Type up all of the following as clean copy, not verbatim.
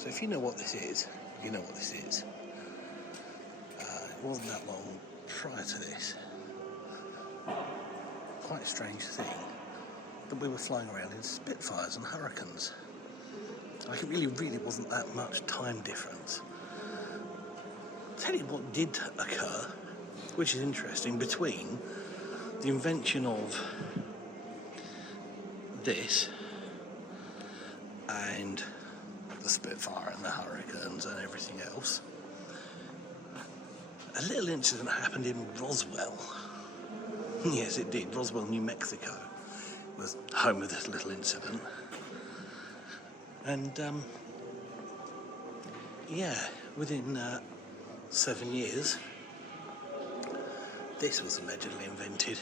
So if you know what this is, you know what this is. It wasn't that long prior to this, quite a strange thing, that we were flying around in Spitfires and Hurricanes. Like, it really wasn't that much time difference. I'll tell you what did occur, which is interesting, between the invention of this and the Spitfire and the Hurricanes and everything else. A little incident happened in Roswell. Yes, it did. Roswell, New Mexico was home of this little incident. And yeah, within 7 years, this was allegedly invented.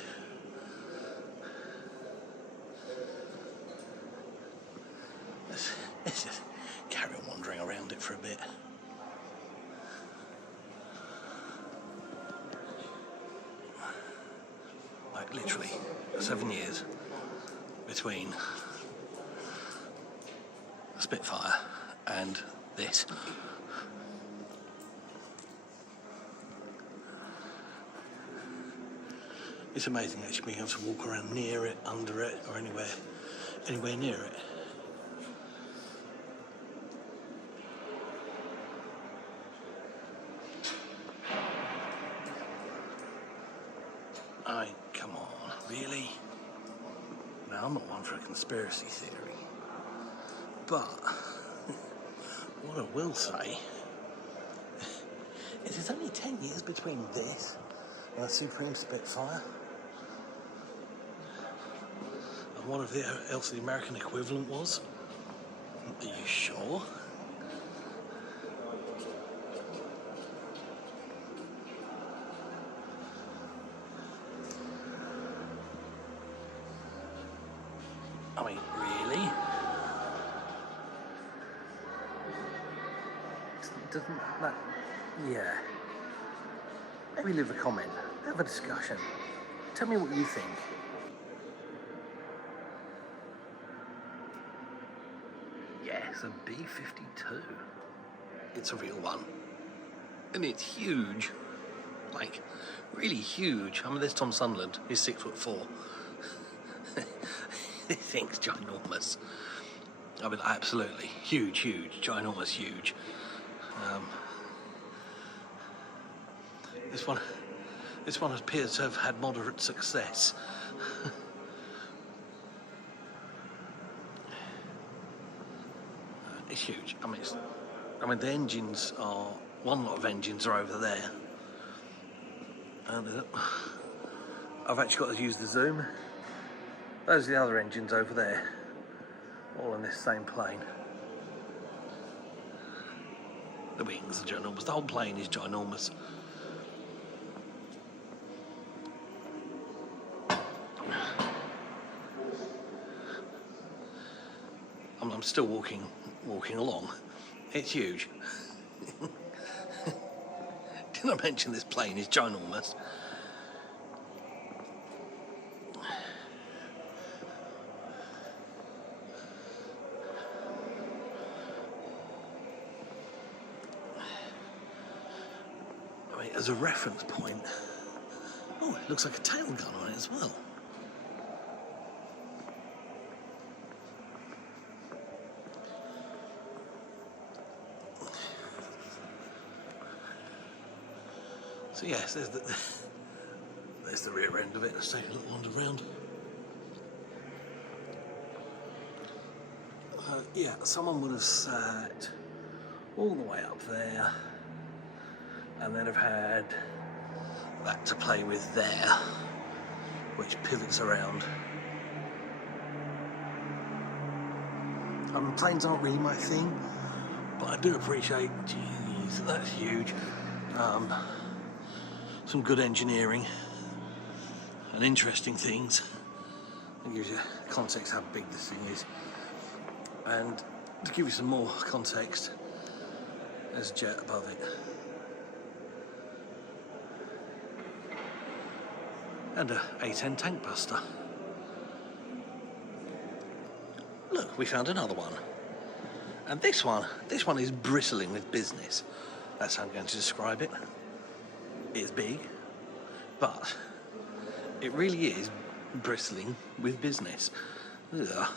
Let's just carry on wandering around it for a bit. Like, literally 7 years between Spitfire and this. It's amazing actually being able to walk around near it, under it, or anywhere near it. Come on, really? Now, I'm not one for a conspiracy theory, but what I will say is it's only 10 years between this and the Supreme Spitfire. And whatever else the American equivalent was. Are you sure? I mean, really? Doesn't that... yeah. Maybe leave a comment, have a discussion. Tell me what you think. Yes, a B52. It's a real one. And it's huge. Like, really huge. I mean, there's Tom Sunderland, he's 6'4". This thing's ginormous. I mean, absolutely huge, ginormous, huge. This one appears to have had moderate success. It's huge. I mean, the engines are, one lot of engines are over there, and I've actually got to use the zoom. Those are the other engines over there, all in this same plane. The wings are ginormous, the whole plane is ginormous. I'm still walking along. It's huge. Did I mention this plane is ginormous? As a reference point, oh, it looks like a tail gun on it as well. So yes, there's the rear end of it. Let's take a little wander around. Yeah, someone would have sat all the way up there, and then have had that to play with there, which pivots around. Planes aren't really my thing, but I do appreciate, geez, that's huge. Some good engineering and interesting things. It gives you context how big this thing is. And to give you some more context, there's a jet above it. And a A-10 tank buster. Look, we found another one. And this one is bristling with business. That's how I'm going to describe it. It's big, but it really is bristling with business. Ugh.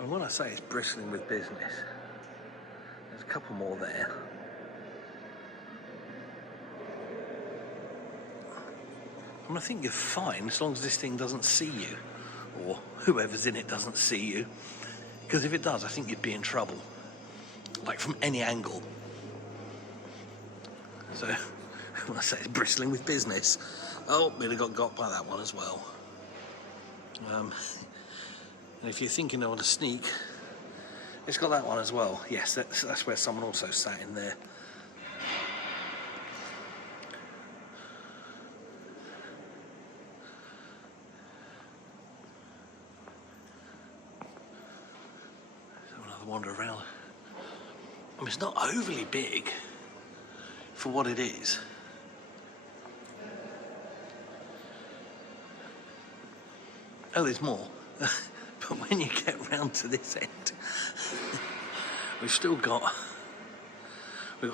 And when I say it's bristling with business, there's a couple more there. And I think you're fine as long as this thing doesn't see you, or whoever's in it doesn't see you. Because if it does, I think you'd be in trouble, like from any angle. So, when I say it's bristling with business, oh, nearly got by that one as well. And if you're thinking of a sneak, it's got that one as well. Yes, that's where someone also sat in there. Wander around. I mean, it's not overly big for what it is. Oh, there's more. But when you get round to this end, we've got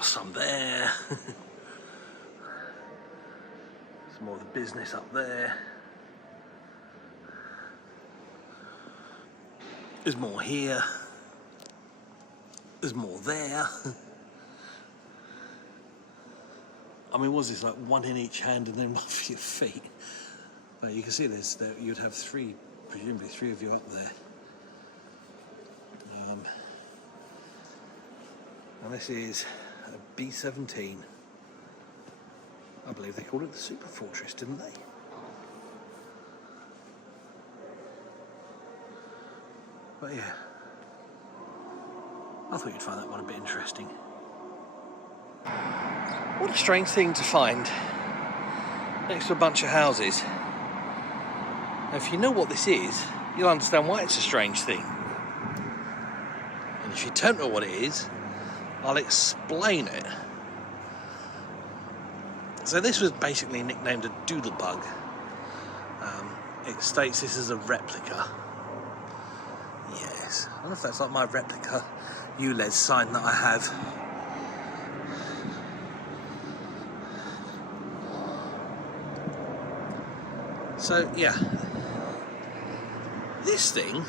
some there. Some more of the business up there. There's more here. There's more there. I mean, was this like one in each hand and then one for your feet? But you can see you'd have presumably three of you up there. And this is a B-17. I believe they called it the Super Fortress, didn't they? But yeah. I thought you'd find that one a bit interesting. What a strange thing to find next to a bunch of houses. Now, if you know what this is, you'll understand why it's a strange thing. And if you don't know what it is, I'll explain it. So this was basically nicknamed a Doodlebug. It states this is a replica. Yes, I don't know if that's like my replica ULEZ sign that I have. So yeah, this thing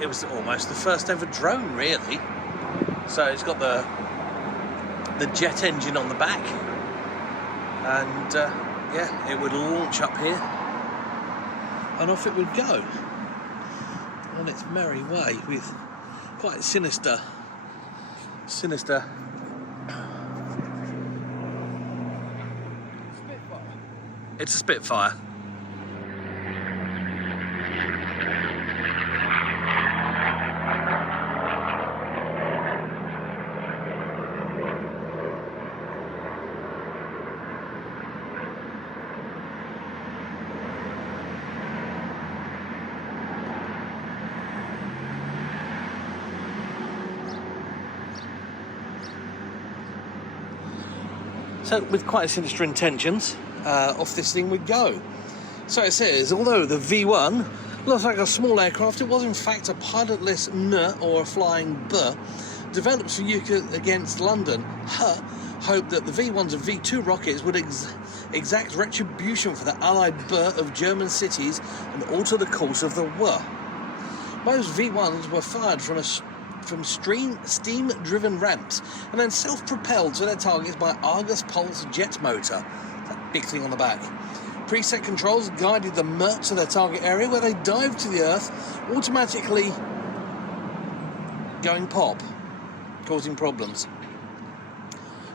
it was almost the first ever drone, really. So it's got the jet engine on the back, and yeah, it would launch up here and off it would go on its merry way with quite sinister. Spitfire. It's a Spitfire. So, with quite sinister intentions, off this thing would go. So it says, although the V1 looks like a small aircraft, it was in fact a pilotless N or a flying B, developed for use against London. Hoped that the V1s and V2 rockets would exact retribution for the Allied B of German cities and alter the course of the war. Most V1s were fired from steam-driven ramps and then self-propelled to their targets by Argus Pulse jet motor. That big thing on the back. Preset controls guided the Mert to their target area, where they dived to the earth, automatically going pop, causing problems.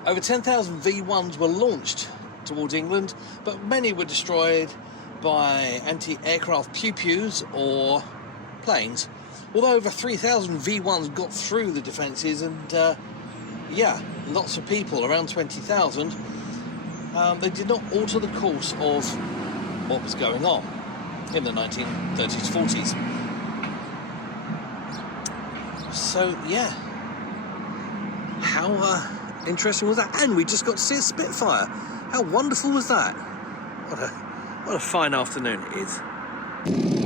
Over 10,000 V1s were launched towards England, but many were destroyed by anti-aircraft pew-pews or planes. Although over 3,000 V1s got through the defences, and yeah, lots of people, around 20,000, they did not alter the course of what was going on in the 1930s, 40s. So yeah, how interesting was that? And we just got to see a Spitfire. How wonderful was that? What a fine afternoon it is.